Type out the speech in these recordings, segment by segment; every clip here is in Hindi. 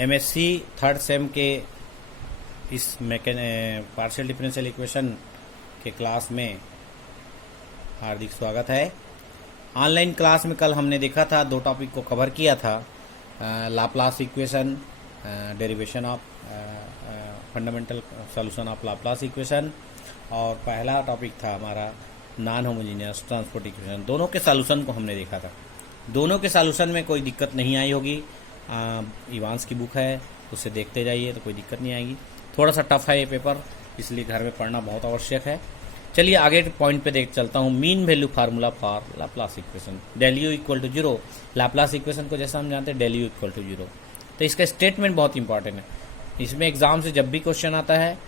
एमएससी थर्ड सेम के इस पार्शियल डिफरेंशियल इक्वेशन के क्लास में हार्दिक स्वागत है। ऑनलाइन क्लास में कल हमने देखा था, दो टॉपिक को कवर किया था, Laplace equation, derivation of fundamental solution of Laplace equation, और पहला टॉपिक था हमारा नॉन होमोजेनियस ट्रांसपोर्ट इक्वेशन। दोनों के सॉल्यूशन को हमने देखा था। दोनों के सॉल्यूशन में कोई दिक्कत नहीं आई होगी। इवांस की बुक है, उससे देखते जाइए तो कोई दिक्कत नहीं आएगी। थोड़ा सा टफ है ये पेपर, इसलिए घर में पढ़ना बहुत आवश्यक है। चलिए आगे पॉइंट पे देख चलता हूँ। Mean value formula for Laplace equation, del u equal to zero. Laplace equation को जैसा हम जानते हैं del u equal to zero, तो इसका स्टेटमेंट बहुत इंपॉर्टेंट है। इसमें एग्जाम से जब भी क्वेश्चन आता है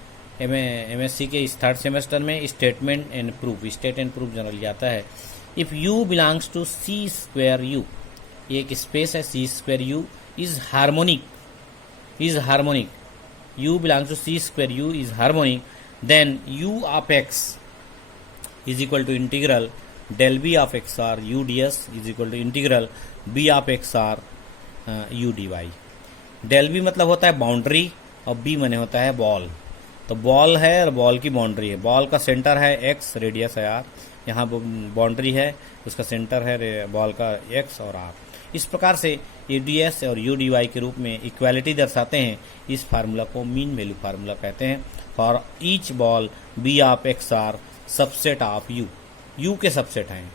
एमएससी के इस थर्ड सेमेस्टर में, statement and proof, state and proof generally आता है। If u belongs to C square u, ये एक स्पेस है, C square u is harmonic, u belongs to c square u is harmonic, then u of x is equal to integral del b of x r u ds is equal to integral b of x r u dy। del b मतलब होता है बाउंड्री और b माने होता है बॉल। तो बॉल है और बॉल की बाउंड्री है। बॉल का सेंटर है x, रेडियस है r, यहाँ बाउंड्री है, उसका सेंटर है बॉल का x और r। इस प्रकार से ये ds और u dy के रूप में इक्वालिटी दर्शाते हैं। इस फार्मूला को मीन वैल्यू फार्मूला कहते हैं। For each ball b of x are subset of u, u के सबसेट हैं।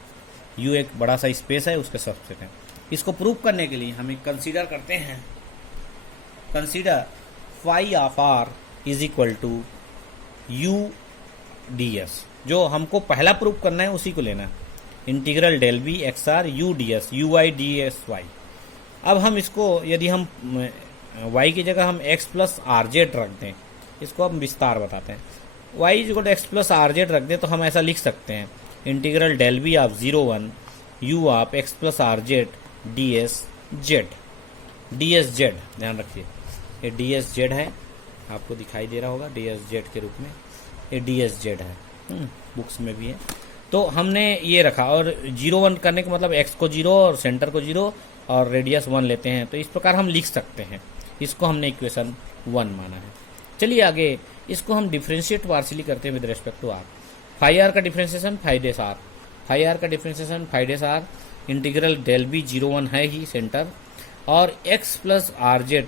u एक बड़ा सा स्पेस है, उसके सबसेट हैं। इसको प्रूव करने के लिए हम एक कंसीडर करते हैं। Consider phi of r is equal to u ds। जो हमको पहला प्रूव करना है उसी को लेना है। Integral del b x are U D s, u y d S y. अब हम इसको, यदि हम y की जगह हम x प्लस आर जेड रख दें, इसको हम विस्तार बताते हैं। y equal to x plus are z रख दें तो हम ऐसा लिख सकते हैं, integral del B of 0 1 u of x plus are z d S z. D S z ध्यान रखिए, ये डी एस जेड है, आपको दिखाई दे रहा होगा डी एस जेड के रूप में, ये डी एस जेड है, बुक्स में भी है। तो हमने ये रखा, और 0 1 करने का मतलब x को 0 और सेंटर को 0 और रेडियस 1 लेते हैं, तो इस प्रकार हम लिख सकते हैं। इसको हमने इक्वेशन 1 माना है। चलिए आगे इसको हम डिफरेंशिएट पार्शियली करते हैं with respect to r। Phi R का differentiation phi dash R, phi R का differentiation phi dash R, integral del B 0 1 है ही सेंटर, और x प्लस आर जेड,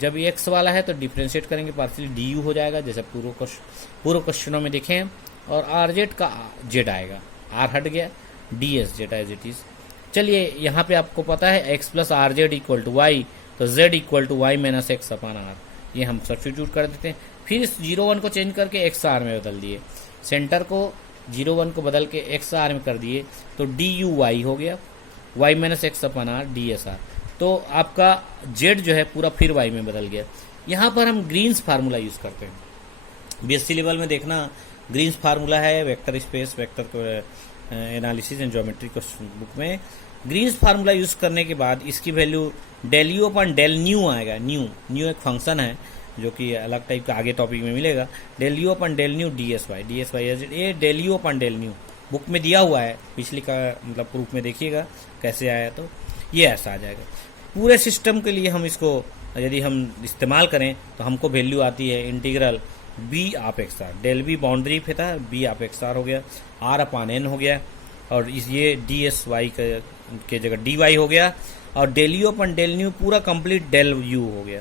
जब x वाला है तो डिफरेंशिएट करेंगे पार्शियली डी यू हो जाएगा, जैसे पूर्व क्वेश्चनों में देखें हम, और आर जेड का जेड आएगा, आर हट गया, D S Z as it is. चलिए यहाँ पे आपको पता है X plus are Z equal to Y, तो Z equal to Y minus x upon R, ये हम सब्स्टिट्यूट कर देते हैं। फिर इस 0 1 को चेंज करके एक्स आर में बदल दिए, सेंटर को 0 1 को बदल के एक्स आर में कर दिए, तो डी यू वाई हो गया, y minus x upon r d s r. तो आपका जेड जो है पूरा फिर वाई में बदल गया। यहाँ पर हम ग्रीन्स फार्मूला यूज करते हैं। बीएससी लेवल में देखना, ग्रीन्स फार्मूला है vector space, vector analysis and geometry को बुक में। ग्रीन्स फार्मूला यूज करने के बाद इसकी value del you upon del nu आएगा। न्यू एक फंक्शन है जो कि अलग टाइप का आगे टॉपिक में मिलेगा। Del you upon del nu D S Y ये del you upon del nu book में दिया हुआ है, पिछली का मतलब प्रूफ में देखिएगा कैसे आया, तो ये ऐसा आ जाएगा। पूरे सिस्टम के लिए हम इसको यदि हम इस्तेमाल करें तो हमको वैल्यू आती है integral B of x r, del b boundary पे था, बी ऑफ एक्स आर हो गया, आर अपान एन हो गया, और इस ये डी एस वाई के जगह डी वाई हो गया, और del you upon del nu पूरा कंप्लीट डेल यू हो गया,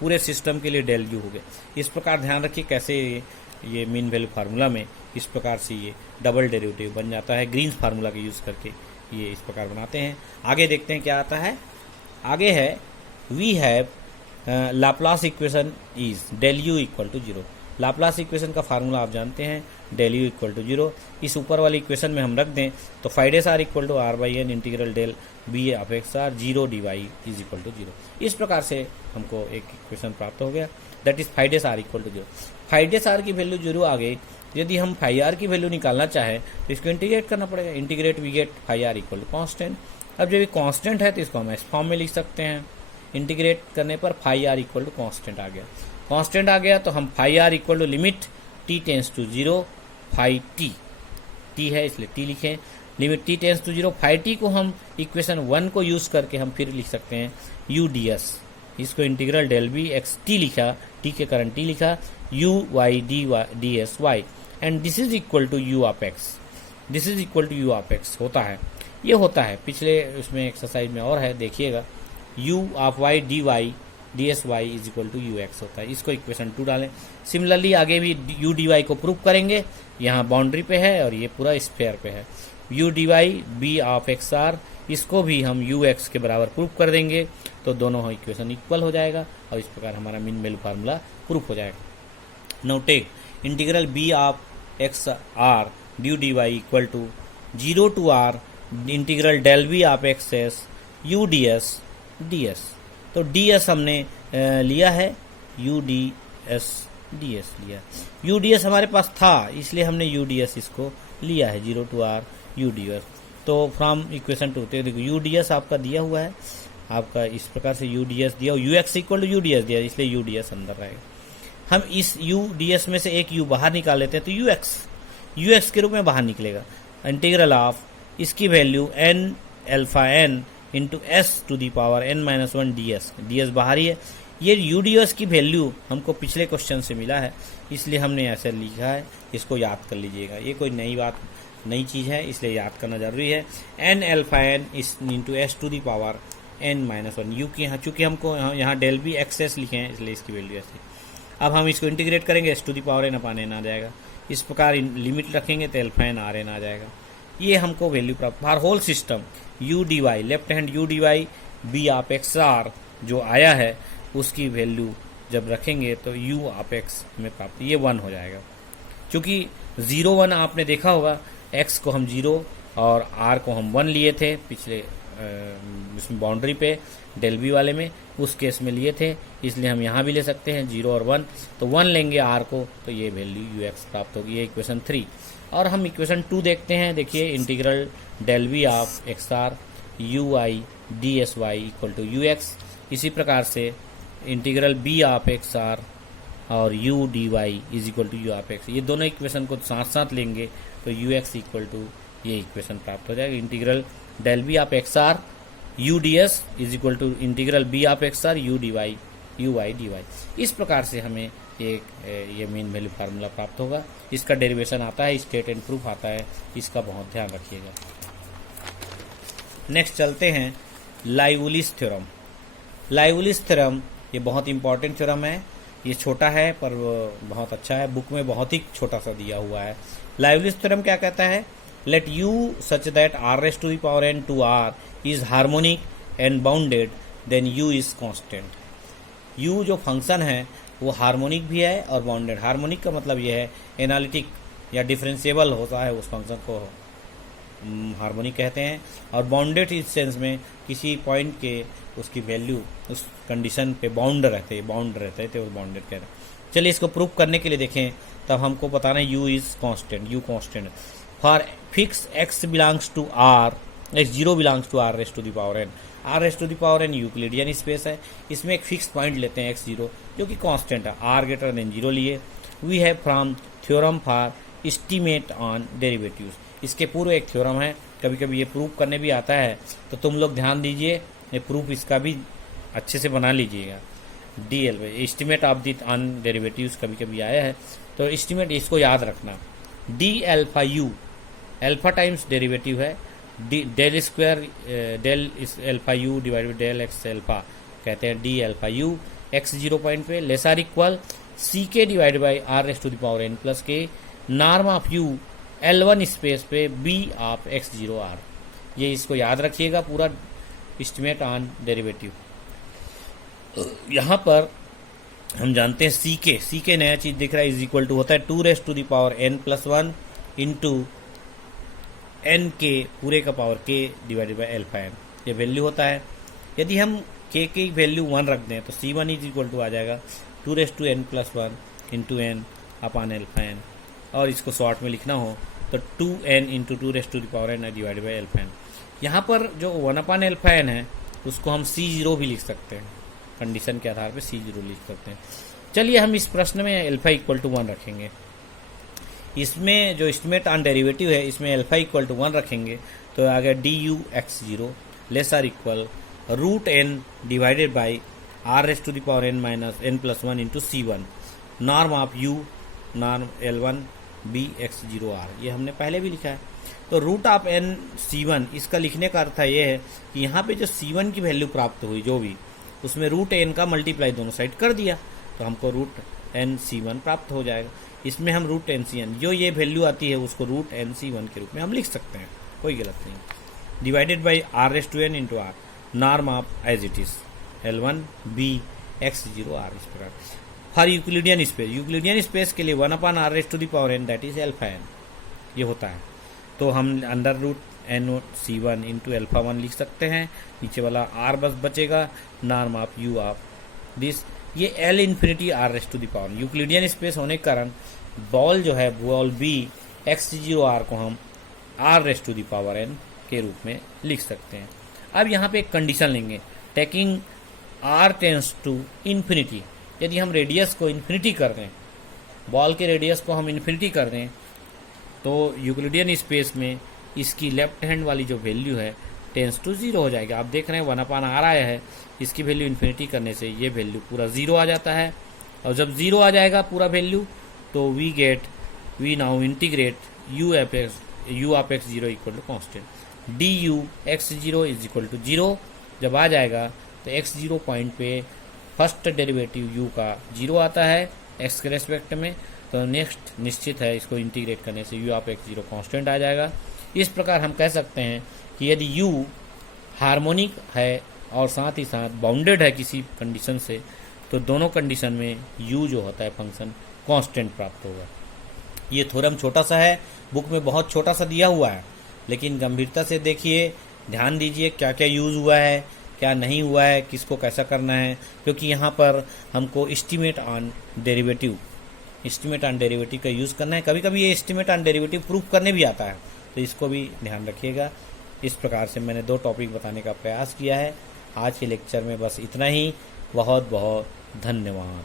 पूरे सिस्टम के लिए डेल यू हो गया। इस प्रकार ध्यान रखिए कैसे ये मीन वैल्यू फार्मूला में इस प्रकार से ये डबल डेरिवेटिव बन जाता है। ग्रीन्स फार्मूला का यूज़ करके ये इस प्रकार बनाते हैं। आगे देखते हैं क्या आता है। आगे है we have Laplace equation is del u equal to 0। Laplace equation का फार्मूला आप जानते हैं, डेल यू इक्वल टू 0। इस ऊपर वाली इक्वेशन में हम रख दें तो phi dash r equal to r by n integral del B of x r 0 d Y is equal to 0। इस प्रकार से हमको एक इक्वेशन प्राप्त हो गया, that is phi dash r equal to 0। Phi dash r की वैल्यू 0 आ गई। यदि हम फाई आर की वैल्यू निकालना चाहें तो इसको इंटीग्रेट करना पड़ेगा। Integrate we get phi are equal to constant. अब जब ये कॉन्स्टेंट है तो इसको हम इस फॉर्म में लिख सकते हैं। इंटीग्रेट करने पर phi are equal to constant आ गया। कॉन्स्टेंट आ गया तो हम phi are equal to limit T tends to 0 phi T है इसलिए टी लिखें, limit T tends to 0 phi T को हम इक्वेशन 1 को यूज करके हम फिर लिख सकते हैं यू डी एस इसको integral del b x t लिखा, टी के कारण टी लिखा, u y d S y, and this is equal to you of x, this is equal to you of x होता है, ये होता है। पिछले उसमें एक्सरसाइज में और है, देखिएगा, u of y d S y is equal to you x होता है। इसको इक्वेशन 2 डालें। सिमिलरली आगे भी यू डी वाई को प्रूव करेंगे, यहाँ बाउंड्री पे है और ये पूरा स्फेयर पे है। U D Y B of x r, इसको भी हम यू एक्स के बराबर प्रूव कर देंगे, तो दोनों इक्वेशन इक्वल हो जाएगा और इस प्रकार हमारा मीन वैल्यू फार्मूला प्रूफ हो जाएगा। Now take integral B of x r due d y equal to 0 to r integral del B of x s u D s d s. तो डी एस हमने लिया है, यू डी एस लिया, यू डी एस हमारे पास था इसलिए हमने यू डी एस इसको लिया है, 0 to r U D s. तो फ्रॉम इक्वेशन 2 देखो यू डी एस आपका दिया हुआ है, आपका इस प्रकार से यू डी एस दिया, u x equal to u D s दिया, इसलिए यू डी एस अंदर रहेगा। हम इस यू डी एस में से एक यू बाहर निकाल लेते हैं, तो यू एक्स के रूप में बाहर निकलेगा। इंटीग्रल ऑफ इसकी value n alpha n into s to the power n minus 1 d s बाहर ही है। ये यू डी एस की वैल्यू हमको पिछले क्वेश्चन से मिला है, इसलिए हमने ऐसे लिखा है, इसको याद कर लीजिएगा। ये कोई नई चीज़ है, इसलिए याद करना जरूरी है। एन एल्फा एन इस into s to the power n minus 1 u की, यहाँ चूँकि हमको यहाँ डेल बी एक्सेस लिखे हैं इसलिए इसकी वैल्यू ऐसे। अब हम इसको इंटीग्रेट करेंगे, S to the power N upon N आ जाएगा। इस प्रकार लिमिट रखेंगे तो एल्फा एन आर एन आ जाएगा। ये हमको वैल्यू प्राप्त, for whole system U D Y, left hand U D Y B of x R जो आया है उसकी वैल्यू जब रखेंगे तो यू ऑफ एक्स में प्राप्त, ये 1 हो जाएगा। चूँकि 0 1 आपने देखा होगा, एक्स को हम 0 और आर को हम 1 लिए थे पिछले इसमें बाउंड्री पे डेल बी वाले में, उस केस में लिए थे, इसलिए हम यहाँ भी ले सकते हैं 0 और 1। तो 1 लेंगे आर को तो ये वैल्यू यू एक्स प्राप्त होगी, ये इक्वेशन 3। और हम इक्वेशन 2 देखते हैं, देखिए integral del B of x are U I D S Y equal to you X. इसी प्रकार से integral B of x R और U D Y is equal to you of X, ये दोनों इक्वेशन को साथ साथ लेंगे तो यू एक्स इक्वल टू ये इक्वेशन प्राप्त हो जाएगा। Integral del B of x are U D S is equal to integral B of x are u y d y. इस प्रकार से हमें ये मेन वैल्यू फार्मूला प्राप्त होगा। इसका डेरिवेशन आता है, स्टेट एंड प्रूफ आता है, इसका बहुत ध्यान रखिएगा। नेक्स्ट चलते हैं लाइवलिस थ्योरम। लाइवलिस थ्योरम ये बहुत इंपॉर्टेंट थ्योरम है, ये छोटा है पर बहुत अच्छा है, बुक में बहुत ही छोटा सा दिया हुआ है। लाइवलिस थ्योरम क्या कहता है, let u such that r raise to the power n to r is harmonic and bounded then u is constant. U जो फंक्शन है वो हार्मोनिक भी है और बाउंडेड। हार्मोनिक का मतलब ये है एनालिटिक या डिफरेंशिएबल होता है, उस फंक्शन को हार्मोनिक कहते हैं। और बाउंडेड इस सेंस में किसी पॉइंट के उसकी वैल्यू उस कंडीशन पे बाउंड रहते हैं तो बाउंडेड कहते हैं। चलिए इसको प्रूव करने के लिए देखें, तब हमको बताना है u is constant, u constant for fix x belongs to r, x 0 belongs to r raise to the power n. R raise to the power n Euclidean space है, इसमें एक फिक्स पॉइंट लेते हैं x 0 जो कि कांस्टेंट है, r ग्रेटर देन 0 लिए। We have from theorem for estimate on derivatives, इसके पूर्व एक थ्योरम है, कभी कभी ये प्रूफ करने भी आता है, तो तुम लोग ध्यान दीजिए, ये प्रूफ इसका भी अच्छे से बना लीजिएगा। DL estimate of the on derivatives कभी कभी आया है, तो एस्टीमेट इसको याद रखना। D alpha U, alpha times derivative है, del square del alpha U divide by del X alpha कहते हैं D alpha U. X 0 point पे less are equal C K divide by are raise to the power N plus K, norm of U L1 space पे बी ऑफ एक्स 0 आर। ये इसको याद रखिएगा पूरा एस्टीमेट ऑन डेरिवेटिव। यहाँ पर हम जानते हैं सी के नया चीज दिख रहा है, इज इक्वल टू होता है 2 raise to the power N plus 1 into n के पूरे का पावर के डिवाइडेड बाई एल्फा एन, ये वैल्यू होता है। यदि हम के की वैल्यू 1 रख दें तो C1 इज इक्वल टू आ जाएगा 2 raise to n plus 1 into n upon alpha n, और इसको शॉर्ट में लिखना हो तो 2n into 2 raise to the power n divided by alpha n. यहाँ पर जो 1 अपान एल्फा एन है उसको हम C0 भी लिख सकते हैं, कंडीशन के आधार पे C0 लिख सकते हैं। चलिए हम इस प्रश्न में एल्फा इक्वल टू 1 रखेंगे, इसमें जो एस्टीमेट ऑन डेरिवेटिव है इसमें एल्फा इक्वल टू 1 रखेंगे तो आ गया d u x 0 less are equal root n divided by are raise to the power n minus n plus one into c one norm of u norm L1 b x zero r, ये हमने पहले भी लिखा है। तो रूट ऑफ एन C1, इसका लिखने का अर्थ ये है कि यहाँ पे जो C1 की वैल्यू प्राप्त हुई जो भी, उसमें रूट एन का मल्टीप्लाई दोनों साइड कर दिया तो हमको रूट एन C1 प्राप्त हो जाएगा। इसमें हम रूट एन C1 जो ये वैल्यू आती है उसको रूट एन C1 के रूप में हम लिख सकते हैं, कोई गलत नहीं। Divided by are raise to n into r norm of as it is L1 b x zero r, इस प्रकार। For Euclidean space, Euclidean space के लिए 1/r raise to the power n that is alpha n, ये होता है। तो हम under root n C1 into alpha 1 लिख सकते हैं, नीचे वाला r बस बचेगा, norm of u of this, ये L infinity r raise to the power. Euclidean space होने के कारण बॉल जो है ball b x zero r को हम r raise to the power n के रूप में लिख सकते हैं। अब यहाँ पे एक कंडीशन लेंगे, taking r tends to infinity, यदि हम रेडियस को इन्फिनिटी कर दें, बॉल के रेडियस को हम इन्फिनिटी कर दें, तो यूक्लिडियन स्पेस में इसकी लेफ्ट हैंड वाली जो वैल्यू है टेंस टू जीरो हो जाएगा। आप देख रहे हैं 1/r आया है, इसकी वैल्यू इन्फिनिटी करने से ये वैल्यू पूरा जीरो आ जाता है, और जब जीरो आ जाएगा पूरा वैल्यू तो we now integrate u of x zero equal to constant du x zero is equal to zero. जब आ जाएगा तो x जीरो पॉइंट पे फर्स्ट डेरिवेटिव u का जीरो आता है x के रेस्पेक्ट में, तो नेक्स्ट निश्चित है इसको इंटीग्रेट करने से u of x zero constant आ जाएगा। इस प्रकार हम कह सकते हैं कि यदि u हार्मोनिक है और साथ ही साथ बाउंडेड है किसी कंडीशन से, तो दोनों कंडीशन में u जो होता है फंक्शन कांस्टेंट प्राप्त होगा। ये थ्योरम छोटा सा है, बुक में बहुत छोटा सा दिया हुआ है, लेकिन गंभीरता से देखिए, ध्यान दीजिए क्या क्या यूज़ हुआ है, क्या नहीं हुआ है, किसको कैसा करना है, क्योंकि यहाँ पर हमको एस्टीमेट ऑन डेरिवेटिव का यूज़ करना है। कभी कभी ये एस्टीमेट ऑन डेरिवेटिव प्रूफ करने भी आता है, तो इसको भी ध्यान रखिएगा। इस प्रकार से मैंने 2 टॉपिक बताने का प्रयास किया है। आज के लेक्चर में बस इतना ही। बहुत बहुत धन्यवाद।